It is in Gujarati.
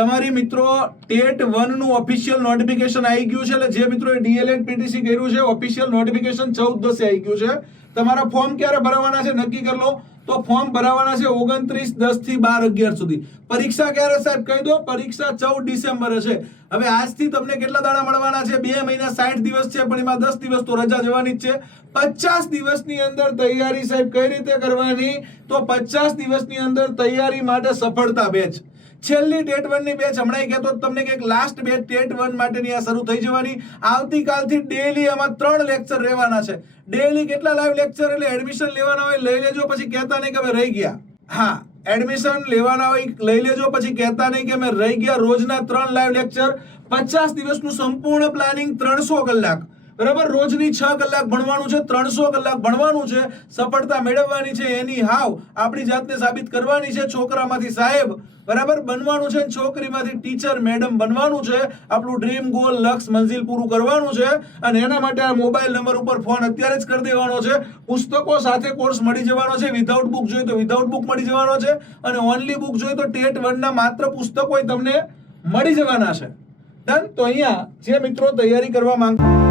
તમારી મિત્રો ટેટ 1 નું ઓફિશિયલ નોટિફિકેશન આવી ગયું છે. એટલે જે મિત્રોએ ડીએલએડ પીટીસી કર્યું છે ઓફિશિયલ નોટિફિકેશન 14/10 આવી ગયું છે. તમારા ફોર્મ ક્યારે ભરવાના છે નક્કી કરી લો. તો ફોર્મ ભરવાના છે 29/10 થી 12/11 સુધી. પરીક્ષા ક્યારે સાહેબ કહી દો. પરીક્ષા 14 ડિસેમ્બરે છે. હવે આજથી તમને કેટલા દાડા મળવાના છે? 2 મહિના 60 દિવસ છે, પણ એમાં 10 દિવસ તો રજા જવાની જ છે. 50 દિવસની અંદર તૈયારી સાહેબ કઈ રીતે કરવાની? તો 50 દિવસની અંદર તૈયારી માટે સફળતા બેચ, છેલ્લી ટેટ 1 ની બેચ હમણાં કહેતો તમને કે લાસ્ટ બેચ ટેટ 1 માટેની આ શરૂ થઈ જવાની. આવતીકાલથી ડેઈલી આમાં 3 લેક્ચર રહેવાના છે. ડેઈલી કેટલા લાઈવ લેક્ચર? એટલે એડમિશન લેવાના હોય લઈ લેજો, પછી કહેતા નહીં કે અમે રહી ગયા. હા, એડમિશન લેવાના હોય લઈ લેજો, પછી કહેતા નહીં કે અમે રહી ગયા. રોજના 3 લાઈવ લેક્ચર, 50 દિવસનું સંપૂર્ણ પ્લાનિંગ, 300 કલાક. બરાબર, રોજની 6 કલાક ભણવાનું છે, 300 કલાક ભણવાનું છે. સફળતા મેળવવાની છે. એની હાવ આપણી જાતને સાબિત કરવાની છે. છોકરામાંથી સાહેબ બરાબર બનવાનું છે, છોકરીમાંથી ટીચર મેડમ બનવાનું છે. આપણું ડ્રીમ ગોલ લક્ષ્ય મંજિલ પૂરું કરવાનું છે. અને એના માટે આ મોબાઈલ નંબર ઉપર ફોન અત્યારે જ કરી દેવાનો છે. પુસ્તકો સાથે કોર્સ મળી જવાનો છે. વિધાઉટ બુક જોઈએ તો વિધાઉટ બુક મળી જવાનો છે, અને ઓનલી બુક જોઈએ તો ટેટ 1 ના માત્ર પુસ્તકો તમને મળી જવાના છે. ડન. તો અહીંયા જે મિત્રો તૈયારી કરવા માંગતા